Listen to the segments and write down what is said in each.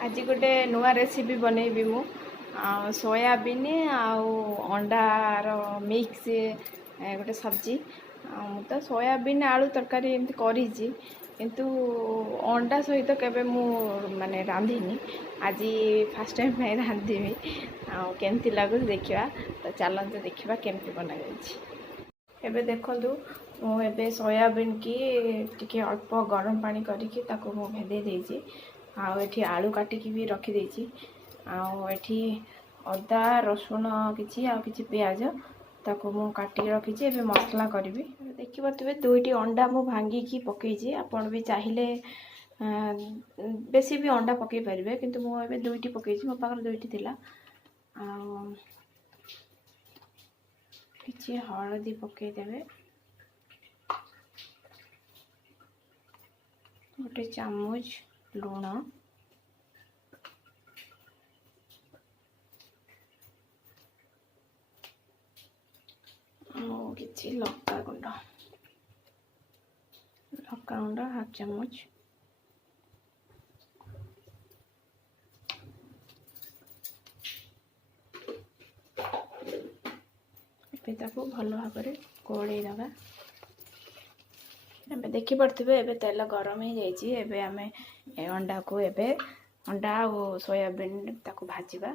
आज गोटे नुआ रेसिपी बनैबी मु सोयाबीन आउ अंडार मिक्स गोटे सब्जी तो सोयाबीन आलू तरकारी एमती करी किंतु अंडा सहित केबे मु माने रांधिनी आज फर्स्ट टाइम में रांधिबी केमती लागु देखिबा। तो चलते देखिबा केमती बना जाइछि। एबे देखंतु मु एबे सोयाबीन की टिके अल्प गरम पानी करिकि ताको मु भेदे देइछि। आउ आलू काटिकी भी रखी देइछि। आउ अदा रसुण किछि प्याज ताको मु काटी रखी। एबे मसला करी देखि पातबे दुईटी अंडा मु भांगी की पकेइछि। आपण भी चाहिए बेसी भी अंडा पकई पारे किंतु मु एबे दुईटी पकेइछि। मो पाखर दुईटी थिला। आउ किछि हळदी पकई देबे गोटे चामच लूण किछि लक्का गुंड हाफ चामच ताको भल भाव कोड़े दबा। देखी पड़े एबे तेल गरम हो जाइए। एबे आमे अंडा को अंडा और सोयाबीन ताको भाजीबा।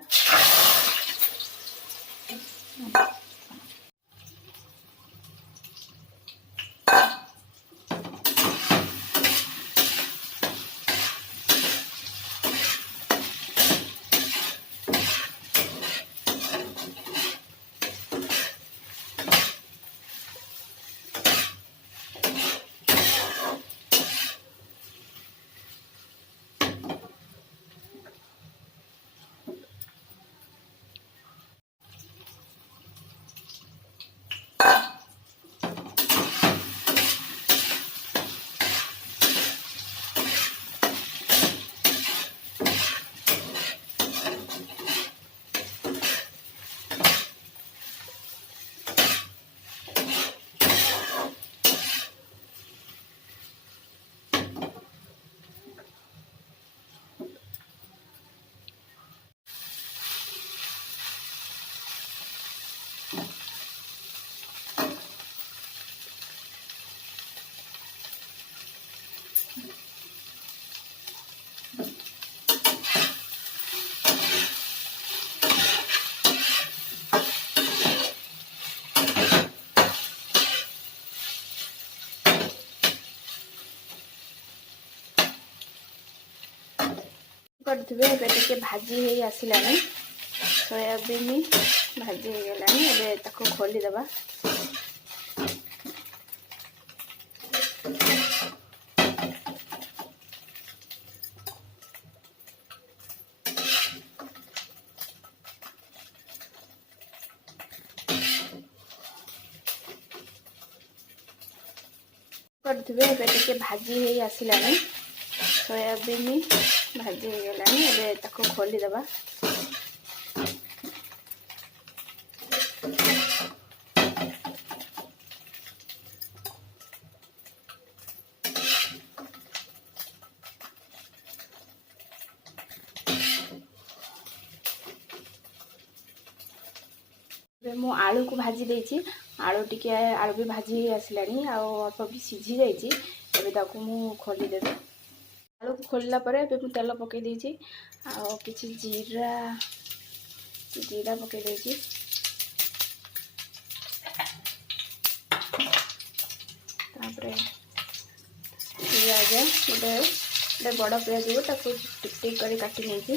पड़े टे भाजी ही आसलानी सोयाबीन भाजी हो गलानी। एबे ताको खोली दबा। पड़े टे भाजी ही आसलानी सोयाबीन भाजी हो गलानी। एबे ताको खोली दबा। मु आलू को भाजी देछि। आलू भी भाजी आसलानी अल्प भी सीझी जाइछि। एबे ताको मु खोली देबे। आलू को खोलला परे एबे मु तेल पकई देछि। आ किछि जीरा पकई देछि। तापरे प्याज गोटे बड़ प्याज को ताको टिक टिक करी काटी नेछि।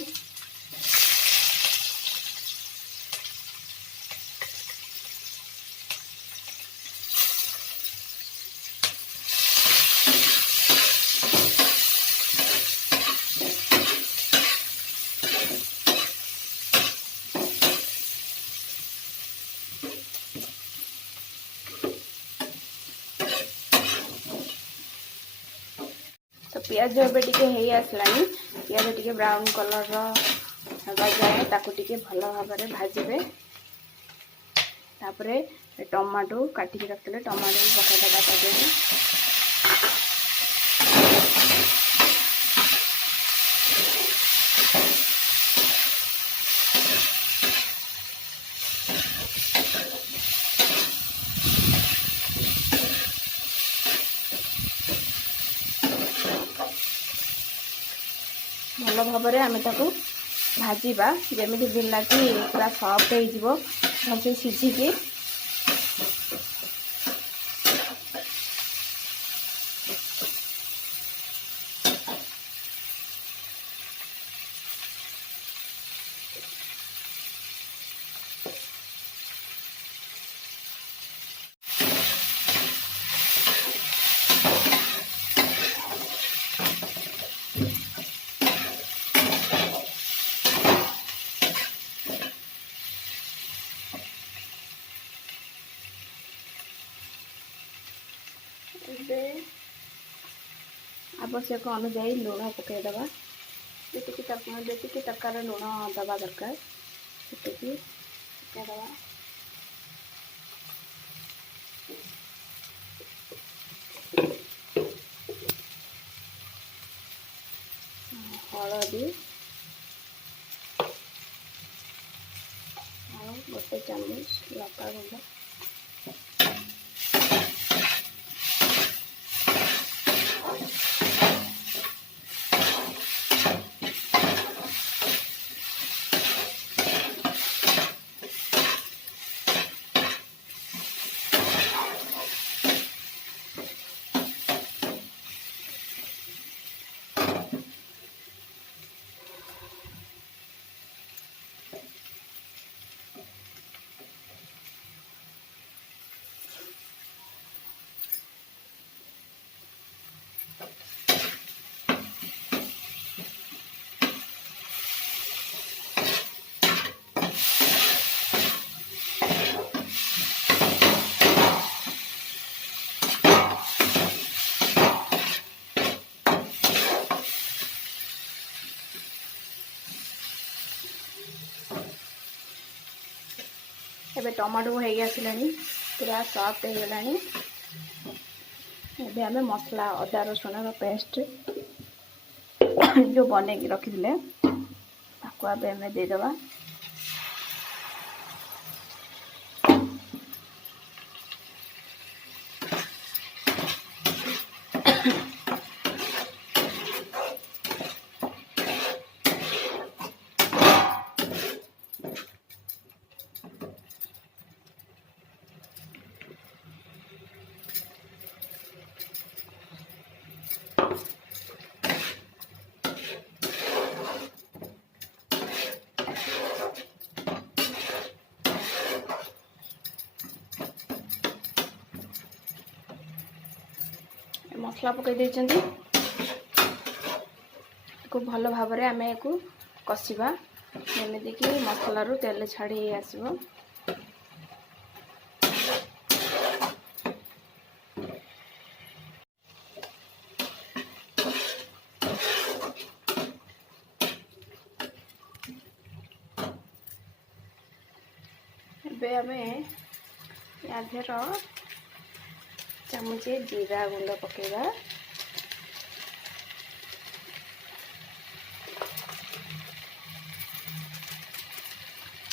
तो प्याज एबे टिके हेई आसलानी। प्याज टिके ब्राउन कलर जाए ताको टिके भल भाव में भाजबे। तापरे टमाटो काटिकी रखते टमाटो भी पकईदेगा ता ଭଲ ଭାବରେ ଆମେ ତାକୁ ଭାଜିବା ଯେମିତି ବିଲାତି ପୁରା ସଫ୍ଟ ହେଇଯିବ ଭଲସେ ସିଝିକି। ଏବେ आवश्यक अनुजाई लुण पकईदबा जेतिकी तरकारी लुण दबा दरकार सेतिकी पकईदबा। हलदी और गोटे चामच लंका गुंड, एबे टमाटो हो आसलानी पूरा सॉफ्ट हो गलानी। एबे हमें मसला अदा रसुण पेस्ट जो बने रखी ताको हमें देदबा। मसला पकई देइछंती को भल भाव में आम को कषिबा जमीती कि मसलारू तेल छाड़ी आसब। एबे आमे याधर चामचे जीरा गुंड पकेगा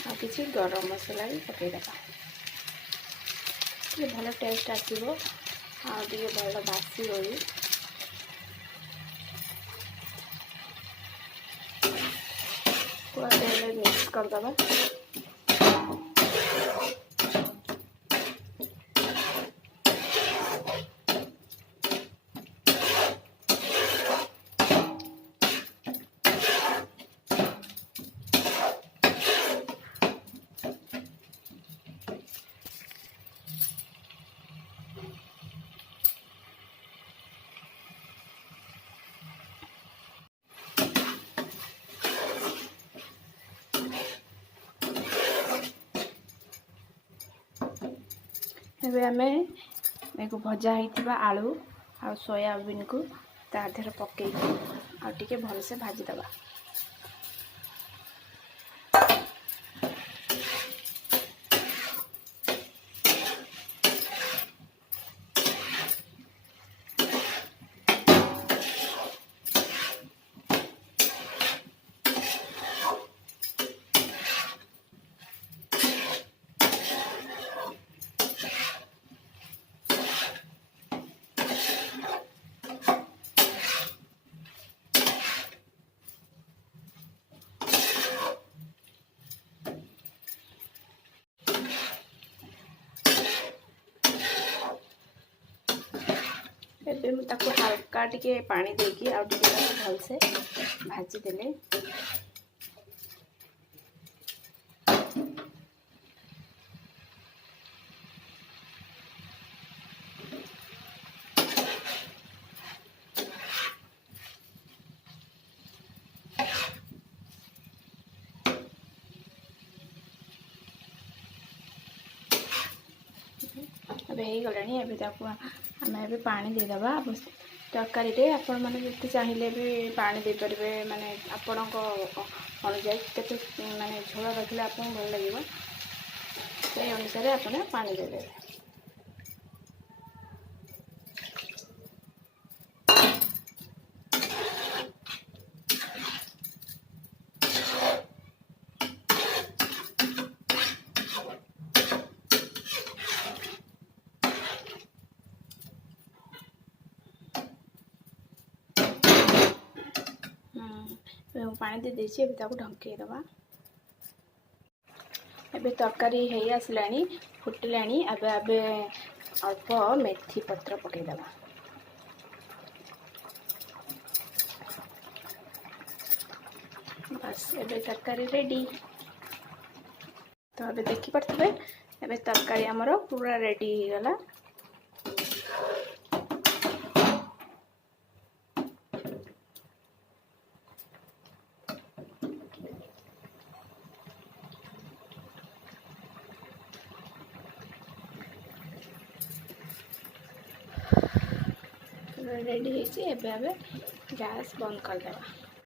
और किसी गरम मसला भी पकेदबा। ये भल टेस्ट आसो आगे भल बासी रही। पूरा तेल मिक्स करदबा। एबे हमें को भजा होता आलू आ सोयाबीन को तादेह पकई आटे भलसे भाजीदबा। ଏବେ ମୁଁ ତାକୁ ହାଲକା ଟିକେ ପାଣି ଦେଇକି ଆଉ ଟିକେ ଭଲସେ ଭାଜିଦେଲେ ଏବେ ହେଇଗଲାଣି। ଏବେ ତାକୁ ଆମେ ଏବେ ପାଣି ଦେଇଦେବା। ତରକାରୀରେ ଆପଣମାନେ ଯେତେ ଚାହିଁଲେ ବି ପାଣି ଦେଇପାରିବେ, ମାନେ ଆପଣଙ୍କ ଅନୁଯାୟୀ କେତେ ମାନେ ଝୋଳ ରଖିଲେ ଆପଣଙ୍କୁ ଭଲ ଲାଗିବ ସେଇ ଅନୁସାରେ ଆପଣ ପାଣି ଦେଇଦେବେ। ପାଣି ଦେଇଦେଇଛି, ଏବେ ତାକୁ ଢଙ୍କେଇ ଦେବା। ଏବେ ତରକାରୀ ହେଇ ଆସିଲାଣି, ଫୁଟିଲାଣି। ଏବେ ଅଳ୍ପ ମେଥି ପତ୍ର ପକାଇଦେବା। ବାସ୍ ଏବେ ତରକାରୀ ରେଡ଼ି। ତ ଏବେ ଦେଖିପାରୁଥିବେ ଏବେ ତରକାରୀ ଆମର ପୁରା ରେଡ଼ି ହେଇଗଲା। ରେଡ଼ି ହେଇଛି। ଏବେ ଗ୍ୟାସ୍ ବନ୍ଦ କରିଦେବା।